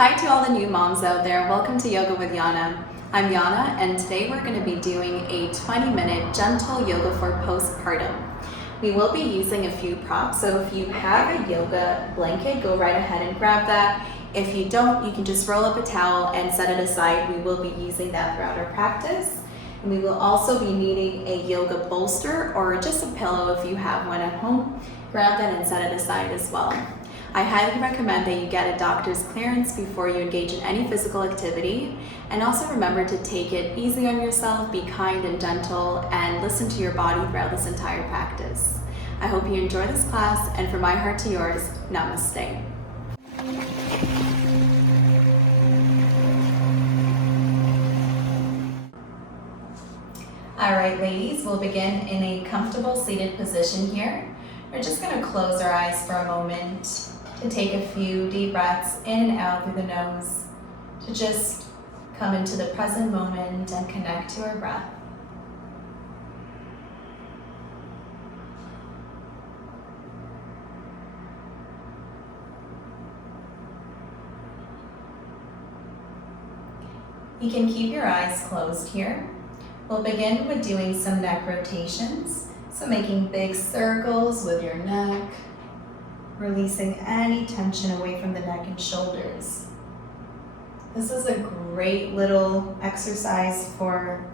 Hi to all the new moms out there. Welcome to Yoga with Yana. I'm Yana, and today we're going to be doing a 20-minute gentle yoga for postpartum. We will be using a few props, so if you have a yoga blanket, go right ahead and grab that. If you don't, you can just roll up a towel and set it aside. We will be using that throughout our practice. And we will also be needing a yoga bolster or just a pillow if you have one at home. Grab that and set it aside as well. I highly recommend that you get a doctor's clearance before you engage in any physical activity, and also remember to take it easy on yourself, be kind and gentle, and listen to your body throughout this entire practice. I hope you enjoy this class, and from my heart to yours, namaste. All right, ladies, we'll begin in a comfortable seated position here. We're just going to close our eyes for a moment to take a few deep breaths in and out through the nose, to just come into the present moment and connect to our breath. You can keep your eyes closed here. We'll begin with doing some neck rotations. So making big circles with your neck, releasing any tension away from the neck and shoulders. This is a great little exercise for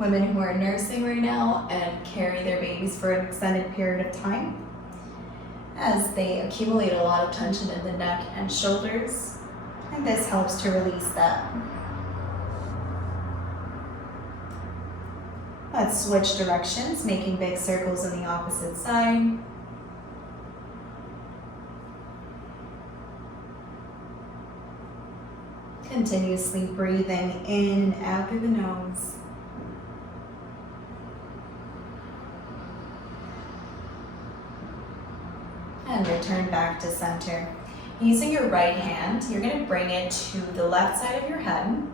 women who are nursing right now and carry their babies for an extended period of time, as they accumulate a lot of tension in the neck and shoulders, and this helps to release that. Let's switch directions, making big circles on the opposite side. Continuously breathing in and out through the nose. And return back to center. Using your right hand, you're going to bring it to the left side of your head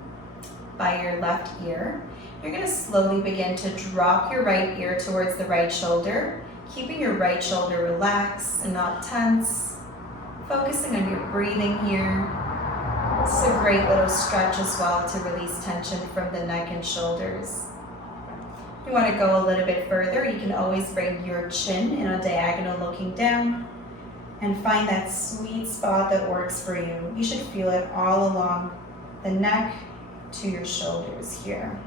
by your left ear. You're going to slowly begin to drop your right ear towards the right shoulder, keeping your right shoulder relaxed and not tense, focusing on your breathing here. It's a great little stretch as well to release tension from the neck and shoulders. If you want to go a little bit further, you can always bring your chin in a diagonal looking down and find that sweet spot that works for you. You should feel it all along the neck to your shoulders here.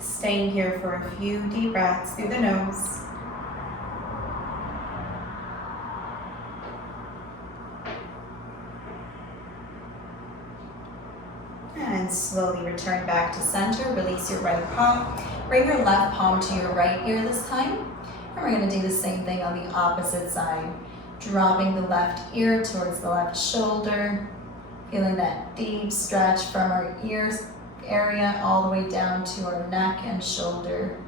Staying here for a few deep breaths through the nose. And slowly return back to center. Release your right palm. Bring your left palm to your right ear this time. And we're going to do the same thing on the opposite side. Dropping the left ear towards the left shoulder. Feeling that deep stretch from our ears area all the way down to our neck and shoulder.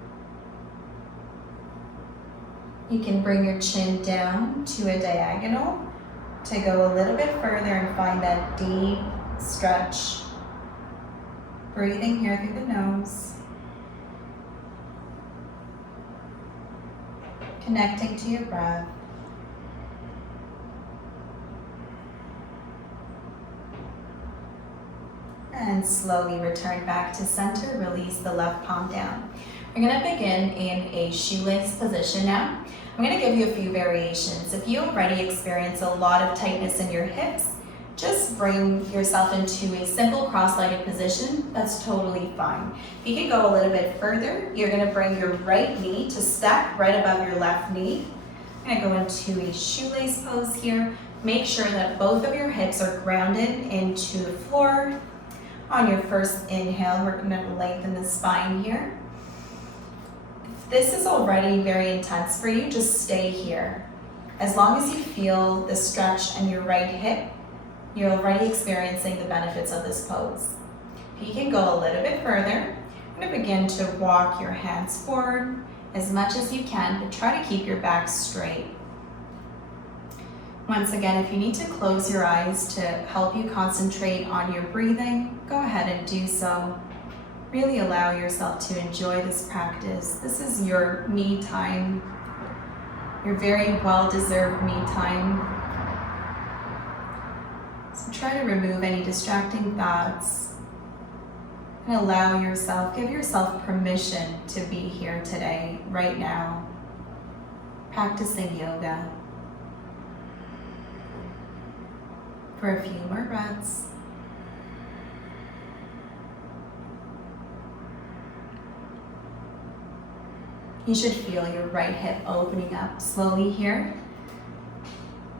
You can bring your chin down to a diagonal to go a little bit further and find that deep stretch. Breathing here through the nose. Connecting to your breath. And slowly return back to center. Release the left palm down. We're going to begin in a shoelace position now. I'm going to give you a few variations. If you already experience a lot of tightness in your hips, just bring yourself into a simple cross-legged position. That's totally fine. If you can go a little bit further, you're going to bring your right knee to stack right above your left knee. I'm going to go into a shoelace pose here. Make sure that both of your hips are grounded into the floor. On your first inhale, we're going to lengthen the spine here. If this is already very intense for you, just stay here. As long as you feel the stretch in your right hip, you're already experiencing the benefits of this pose. If you can go a little bit further, you're going to begin to walk your hands forward as much as you can, but try to keep your back straight. Once again, if you need to close your eyes to help you concentrate on your breathing, go ahead and do so. Really allow yourself to enjoy this practice. This is your me time, your very well-deserved me time. So try to remove any distracting thoughts and allow yourself, give yourself permission to be here today, right now, practicing yoga. For a few more breaths. You should feel your right hip opening up slowly here.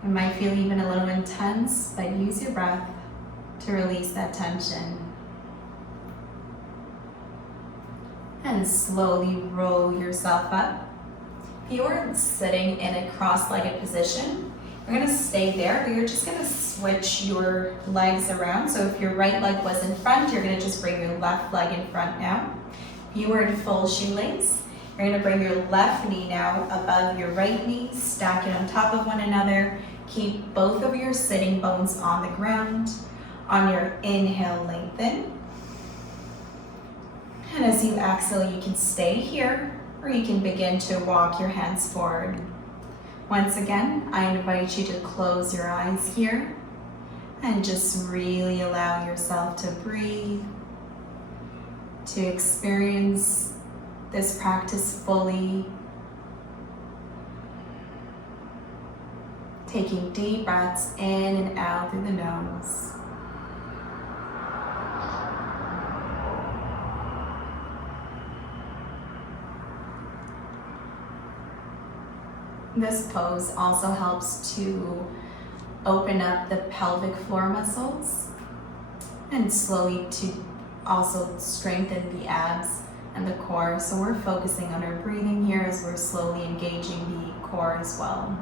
It might feel even a little intense, but use your breath to release that tension. And slowly roll yourself up. If you are sitting in a cross-legged position, you're going to stay there, but you're just going to switch your legs around. So if your right leg was in front, you're going to just bring your left leg in front now. If you were in full shoelace, you're going to bring your left knee now above your right knee, stack it on top of one another. Keep both of your sitting bones on the ground. On your inhale, lengthen. And as you exhale, you can stay here, or you can begin to walk your hands forward. Once again, I invite you to close your eyes here and just really allow yourself to breathe, to experience this practice fully. Taking deep breaths in and out through the nose. This pose also helps to open up the pelvic floor muscles and slowly to also strengthen the abs and the core. So we're focusing on our breathing here as we're slowly engaging the core as well.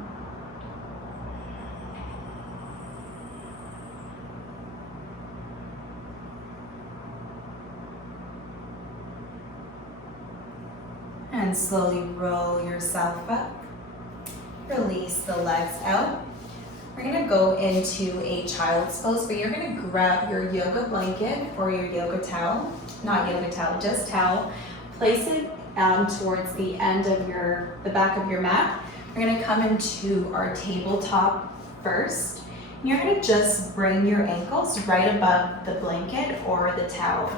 And slowly roll yourself up. Release the legs out. We're going to go into a child's pose, but you're going to grab your yoga blanket or your yoga towel, not yoga towel, just towel. Place it towards the end of the back of your mat. We're going to come into our tabletop first. You're going to just bring your ankles right above the blanket or the towel.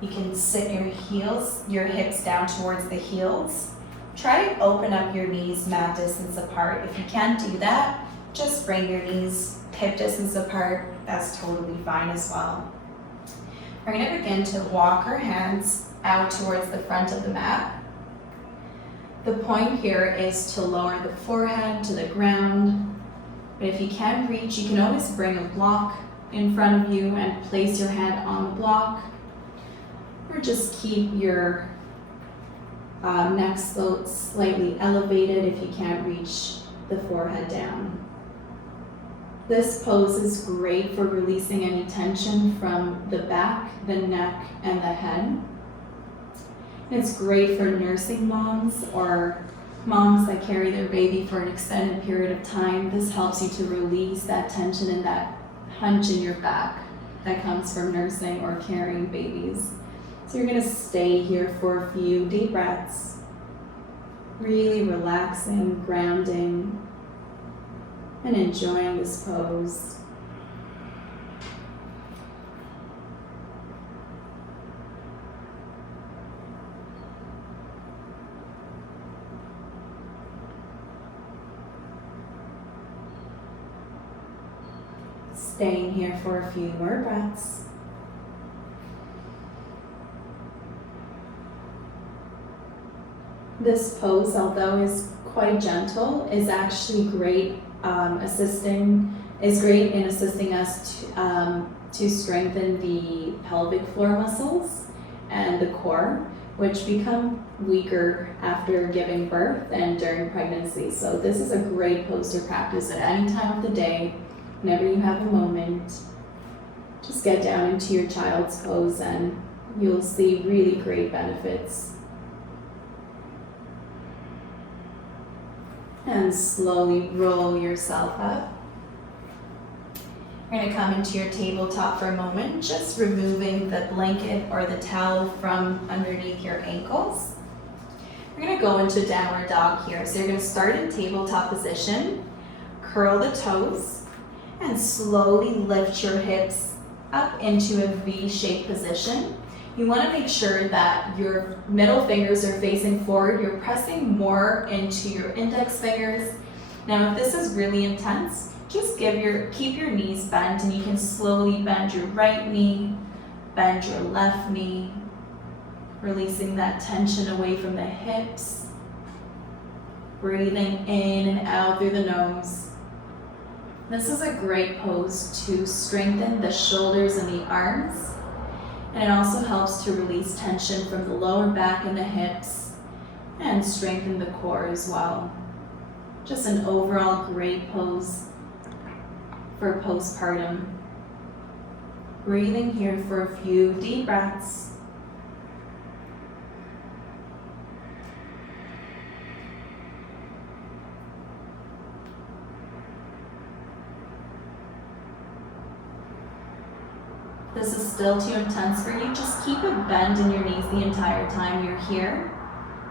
You can sit your hips down towards the heels. Try to open up your knees mat distance apart. If you can't do that, just bring your knees hip distance apart. That's totally fine as well. We're going to begin to walk our hands out towards the front of the mat. The point here is to lower the forehead to the ground. But if you can't reach, you can always bring a block in front of you and place your hand on the block. Or just keep your neck slightly elevated if you can't reach the forehead down. This pose is great for releasing any tension from the back, the neck, and the head. It's great for nursing moms or moms that carry their baby for an extended period of time. This helps you to release that tension and that hunch in your back that comes from nursing or carrying babies. So you're going to stay here for a few deep breaths, really relaxing, grounding, and enjoying this pose. Staying here for a few more breaths. This pose, although is quite gentle, is actually great in assisting us to strengthen the pelvic floor muscles and the core, which become weaker after giving birth and during pregnancy. So this is a great pose to practice at any time of the day, whenever you have a moment. Just get down into your child's pose and you'll see really great benefits. And slowly roll yourself up. You're going to come into your tabletop for a moment, just removing the blanket or the towel from underneath your ankles. We're going to go into downward dog here. So you're going to start in tabletop position, curl the toes, And slowly lift your hips up into a V-shaped position. You want to make sure that your middle fingers are facing forward. You're pressing more into your index fingers. Now, if this is really intense, just keep your knees bent, and you can slowly bend your right knee, bend your left knee, releasing that tension away from the hips. Breathing in and out through the nose. This is a great pose to strengthen the shoulders and the arms. And it also helps to release tension from the lower back and the hips and strengthen the core as well. Just an overall great pose for postpartum. Breathing here for a few deep breaths. This is still too intense for you. Just keep a bend in your knees the entire time you're here.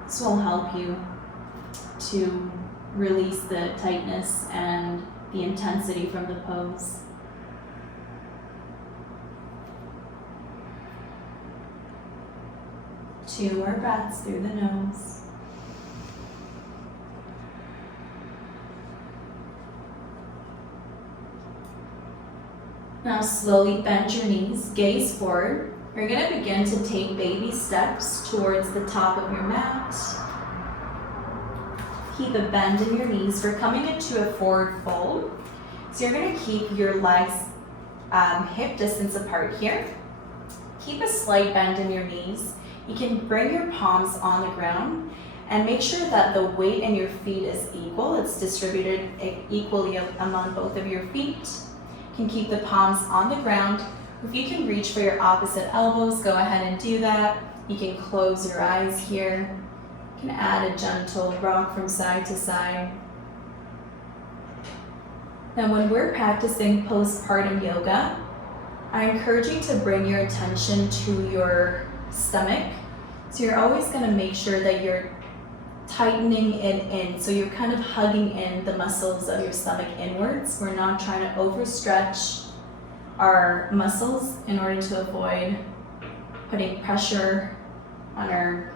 This will help you to release the tightness and the intensity from the pose. Two more breaths through the nose. Now slowly bend your knees, gaze forward. You're going to begin to take baby steps towards the top of your mat. Keep a bend in your knees. We're coming into a forward fold. So you're going to keep your legs hip distance apart here. Keep a slight bend in your knees. You can bring your palms on the ground and make sure that the weight in your feet is equal. It's distributed equally among both of your feet. You can keep the palms on the ground. If you can reach for your opposite elbows, go ahead and do that. You can close your eyes here. You can add a gentle rock from side to side. Now when we're practicing postpartum yoga, I encourage you to bring your attention to your stomach. So you're always going to make sure that you're tightening it in. So you're kind of hugging in the muscles of your stomach inwards. We're not trying to overstretch our muscles in order to avoid putting pressure on our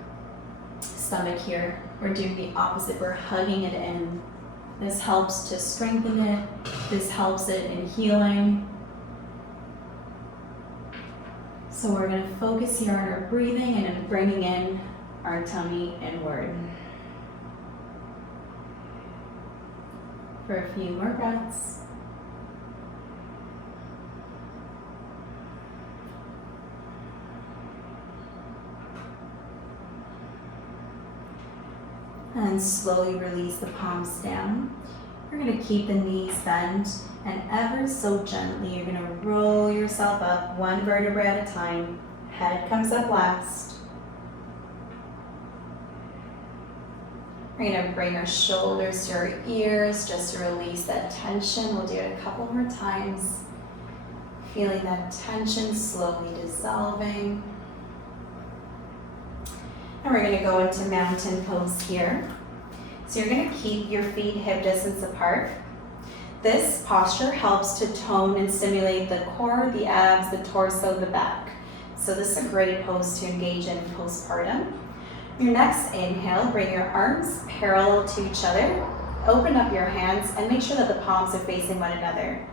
stomach here. We're doing the opposite. We're hugging it in. This helps to strengthen it. This helps it in healing. So we're going to focus here on our breathing and in bringing in our tummy inward. For a few more breaths. And slowly release the palms down. You're going to keep the knees bent, and ever so gently you're going to roll yourself up one vertebra at a time. Head comes up last. We're going to bring our shoulders to our ears just to release that tension. We'll do it a couple more times. Feeling that tension slowly dissolving. And we're going to go into mountain pose here. So you're going to keep your feet hip distance apart. This posture helps to tone and stimulate the core, the abs, the torso, the back. So this is a great pose to engage in postpartum. Your next inhale, bring your arms parallel to each other. Open up your hands and make sure that the palms are facing one another.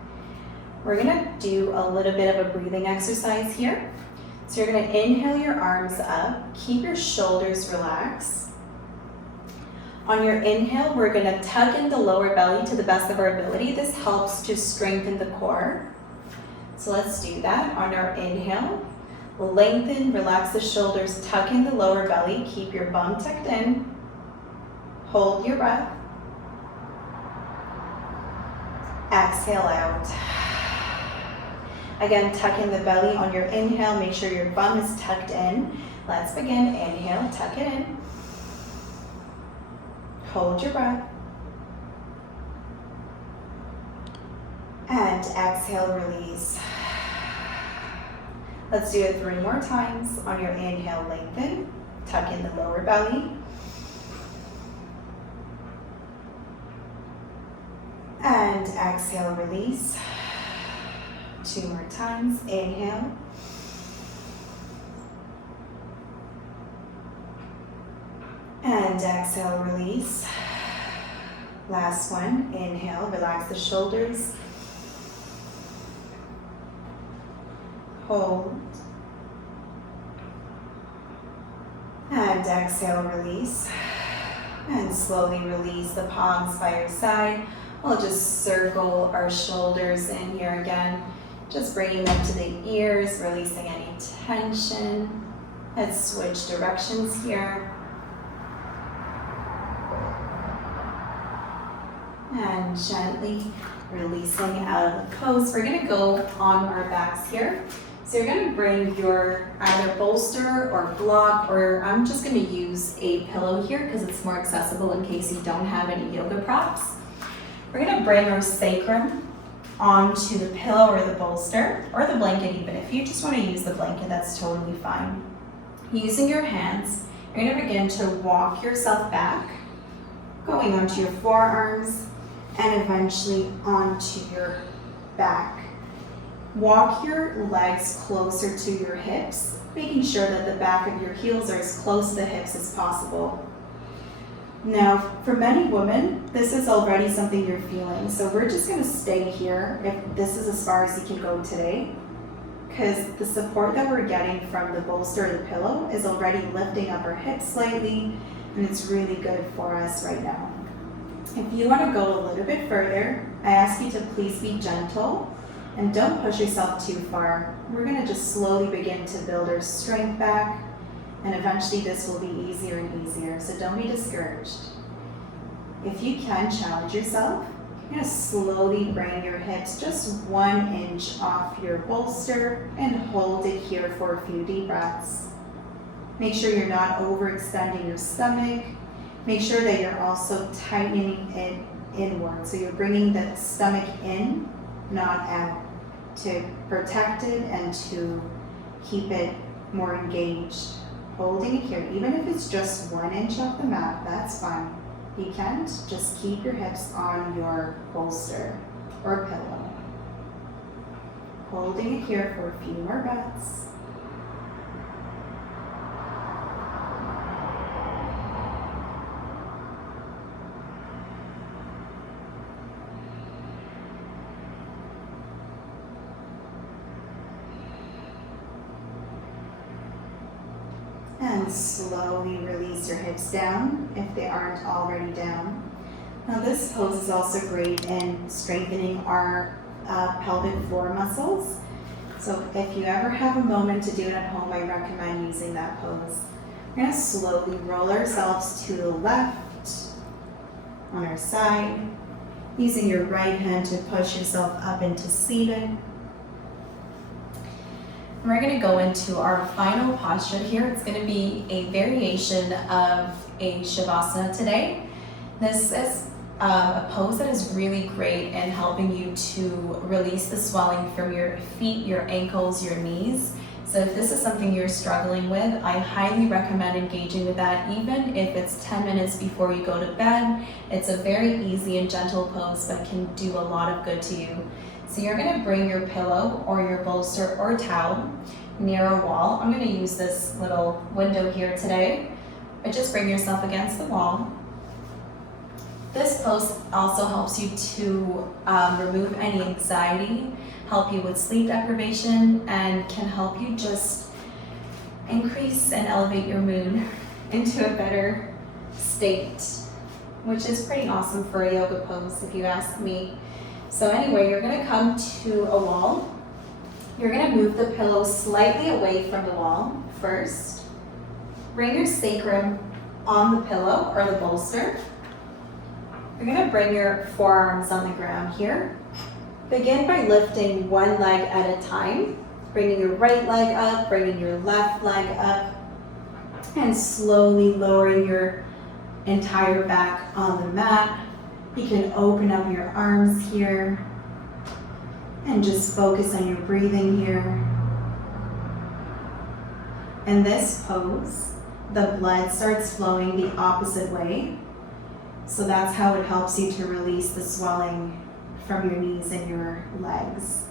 We're going to do a little bit of a breathing exercise here. So you're going to inhale your arms up, keep your shoulders relaxed. On your inhale, we're going to tuck in the lower belly to the best of our ability. This helps to strengthen the core. So let's do that. On our inhale, lengthen, relax the shoulders, tuck in the lower belly, keep your bum tucked in. Hold your breath. Exhale out. Again, tuck in the belly on your inhale. Make sure your bum is tucked in. Let's begin. Inhale, tuck it in. Hold your breath. And exhale, release. Let's do it 3 more times. On your inhale, lengthen. Tuck in the lower belly. And exhale, release. 2 more times. Inhale. And exhale, release. Last one. Inhale, relax the shoulders. Hold. And exhale, release. And slowly release the palms by your side. We'll just circle our shoulders in here again. Just bringing them to the ears, releasing any tension. Let's switch directions here. And gently releasing out of the pose. We're gonna go on our backs here. So you're gonna bring your either bolster or block, or I'm just gonna use a pillow here because it's more accessible in case you don't have any yoga props. We're gonna bring our sacrum onto the pillow or the bolster, or the blanket even. If you just wanna use the blanket, that's totally fine. Using your hands, you're gonna begin to walk yourself back, going onto your forearms, and eventually onto your back. Walk your legs closer to your hips, making sure that the back of your heels are as close to the hips as possible. Now, for many women, this is already something you're feeling, so we're just gonna stay here if this is as far as you can go today, because the support that we're getting from the bolster or the pillow is already lifting up our hips slightly, and it's really good for us right now. If you want to go a little bit further, I ask you to please be gentle and don't push yourself too far. We're going to just slowly begin to build our strength back, and eventually this will be easier and easier, so don't be discouraged. If you can challenge yourself, you're going to slowly bring your hips just 1 inch off your bolster and hold it here for a few deep breaths. Make sure you're not overextending your stomach. Make sure that you're also tightening it inward. So you're bringing the stomach in, not out, to protect it and to keep it more engaged. Holding it here, even if it's just 1 inch off the mat, that's fine. If you can't, just keep your hips on your bolster or pillow. Holding it here for a few more breaths. And slowly release your hips down if they aren't already down. Now this pose is also great in strengthening our pelvic floor muscles. So if you ever have a moment to do it at home, I recommend using that pose. We're going to slowly roll ourselves to the left on our side, using your right hand to push yourself up into seated. We're going to go into our final posture here. It's going to be a variation of a Shavasana today. This is a pose that is really great in helping you to release the swelling from your feet, your ankles, your knees. So if this is something you're struggling with, I highly recommend engaging with that, even if it's 10 minutes before you go to bed. It's a very easy and gentle pose, but can do a lot of good to you. So you're going to bring your pillow or your bolster or towel near a wall. I'm going to use this little window here today, but just bring yourself against the wall. This pose also helps you to remove any anxiety, help you with sleep deprivation, and can help you just increase and elevate your mood into a better state, which is pretty awesome for a yoga pose if you ask me. So anyway, you're going to come to a wall. You're going to move the pillow slightly away from the wall first. Bring your sacrum on the pillow or the bolster. You're going to bring your forearms on the ground here. Begin by lifting one leg at a time, bringing your right leg up, bringing your left leg up, and slowly lowering your entire back on the mat. You can open up your arms here and just focus on your breathing here. In this pose, the blood starts flowing the opposite way. So that's how it helps you to release the swelling from your knees and your legs.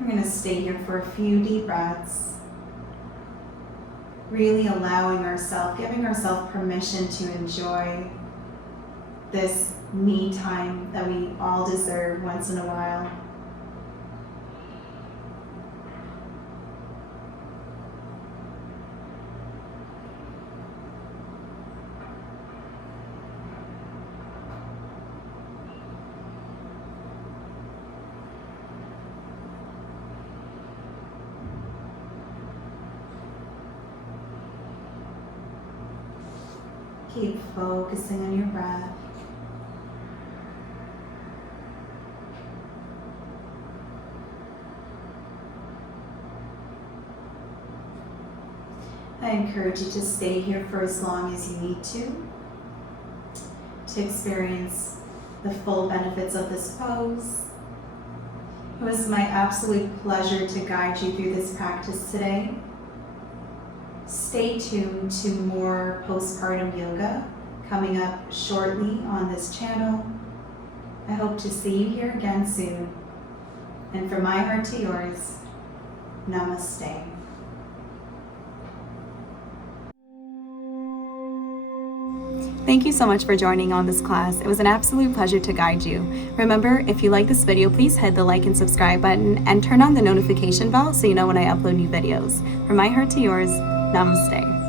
We're going to stay here for a few deep breaths, really allowing ourselves, giving ourselves permission to enjoy this me time that we all deserve once in a while. Keep focusing on your breath. I encourage you to stay here for as long as you need to experience the full benefits of this pose. It was my absolute pleasure to guide you through this practice today. Stay tuned to more postpartum yoga coming up shortly on this channel. I hope to see you here again soon. And from my heart to yours, namaste. Thank you so much for joining on this class. It was an absolute pleasure to guide you. Remember, if you like this video, please hit the like and subscribe button and turn on the notification bell so you know when I upload new videos. From my heart to yours, namaste.